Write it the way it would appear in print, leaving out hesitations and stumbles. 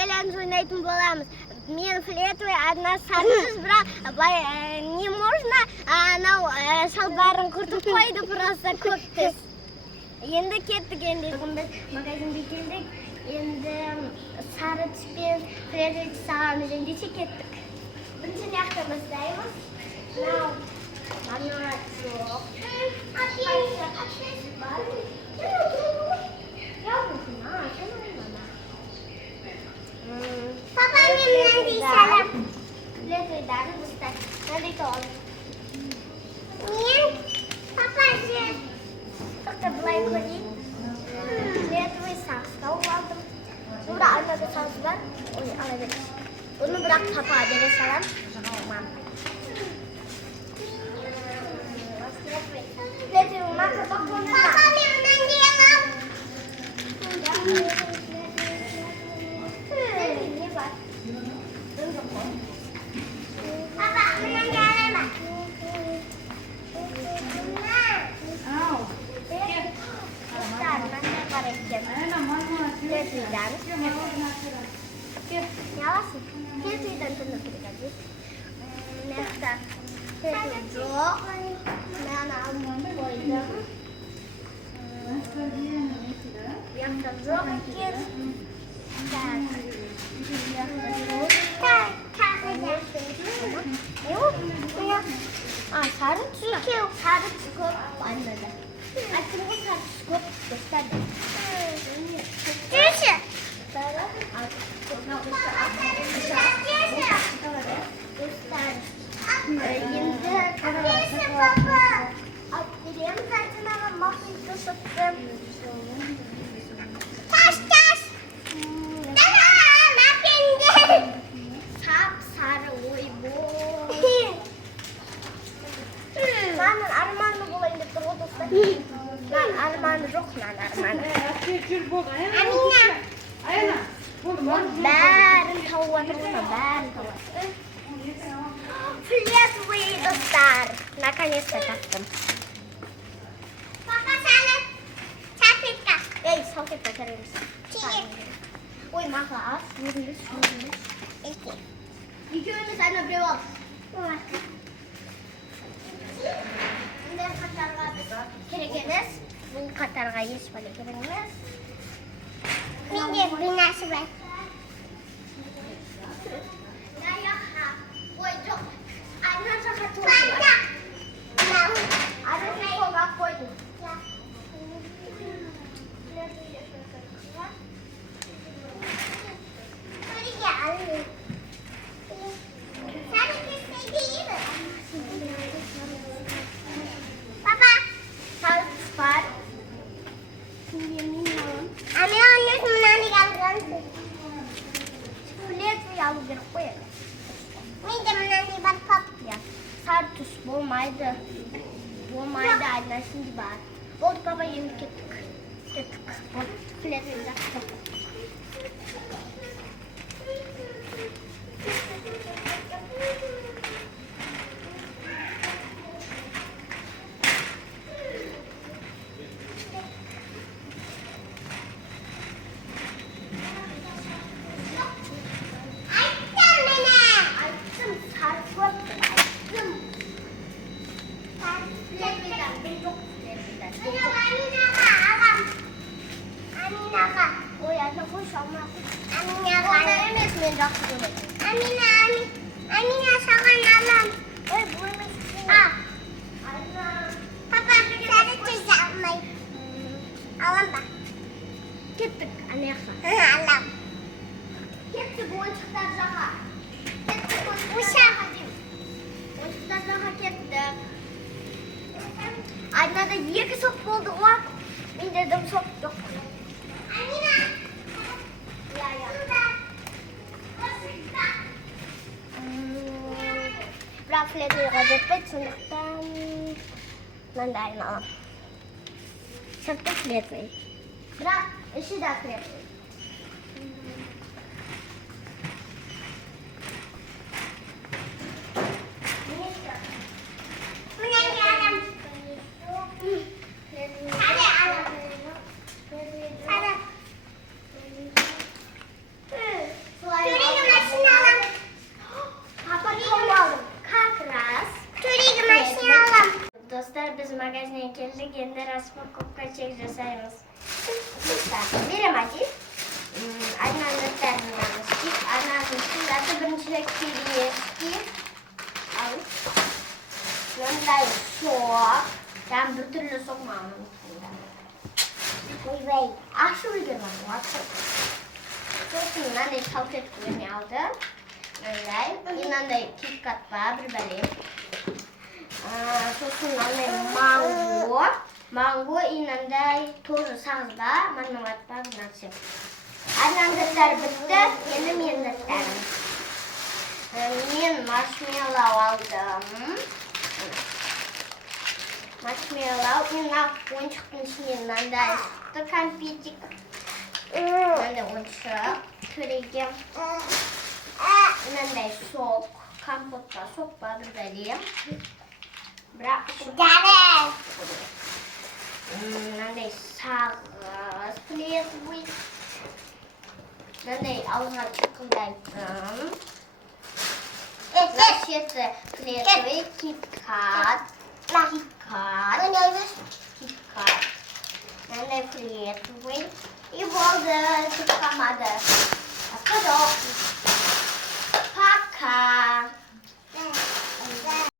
шайламыз ойнайтын боламыз. Мен флетовый одна сарсыз, бірақ не можно, анау шалбарын құртып қойды просто көптіз. Енді кеттік, енді біз магазинге келдік. Енді сары түспен флетовый түс аламыз, ендеше кеттік. Бірінші жақта бастаймыз. Ана жоқ. Папа, мне надо салам. Флетовыйдан достать. Надо тоже. Нет, папа же. Как-то былай көрейін. Флетовый сақстау алдым. Burada arada saz var. Oy, alabiliriz. Bunu bırak papa dere salam. Tamam. Fletовый maka bak bunu. Papa memnun diyelim. Ne var? Papa memnun diyelim bak. Fletовыйдан. Yalasın. Flетовыйдан тыны тұрғады. Мекта Flетовый жоқ. Мен алып қойдым. Яқта жоқ екен. Сары түс екен. Сары түс көп айнады. Айтқанға сары түс көп gösterdi. Görüşü. Şimdi Atlayayım zaten ama mahvoldu sattım. Taş taş. Tamam, yapayım. Sap sarı oy bu. Ben armağanı bulayım dedi o dostlar. Ben armağanı yok lan armağanı. Amina. Ayana. Bären tårna, bären tårna. Flетовый достар. Наконец-то таптым. Папа, салфетка. Эй, салфетка кереміз. Ой, маха, аз. Өзіңіз. Екеуіміз айна біреу ал. Енді қатарға керек емес. Бұл қатарға ешбір керек емес. Менде бинасы бар. Ой, жоқ. Ана жаққа тұрды. Ана қолға қойдым. Көріге алып. Сәрі кесте дейді. Папа. Сары түс бар. Ами аннес мынаны қалғансыз. Flетовый алу керек қой. Менде мынаны бар пап. Сары түс болмайды. Болмайды, айнасында бар. Болды папа, енді кеттік. Болды, Flетовый жақсы. Amina sağan alam. Oy bu yemek. Papa sarı tuz almayı. Alam bak. Kettik anneha. Alam. Kettik oyuncaklar jağa. Kettik oyuncaklar jağa kettik. Aynada екі sok болды ғой. Мен дедім sok жоқ. Амина. Бірақ Flетовыйға жетпейді, сондықтан мынандай айналам. Сырты Flетовый. Бірақ іші де Flетовый. распаковка чек жасаймыз. Берем один. Однаның заттарынан істейік. Однаның заты біріншілік келескі. Ал. Мындай сок. Там бір түрлі сок мамын. Ойбай, ашу үлгермін. Сосын мынандай салфеткалармен алдым. Мындай. И мынандай кит-кат бар, бір бәлем. Сосын мынандай манго и мынандай тоже сағыз бар, мармелад бар, нәрсе. Однаның заттары бітті, енді менің заттарым. Мен маршмеллоу алдым. Маршмеллоу, и мына ойыншықтың ішінен мынандай шықты кәмпитик. Мынандай ойыншық төрегем. Мынандай сок, компотта сок бар, бір бәлем. Бірақ мынандай сағыз плесвый. Мынандай ауызға чықылдайтын. Лашеті плесвый, кит-кат. Мындай плесвый. И болды, түк қалмады. Пока.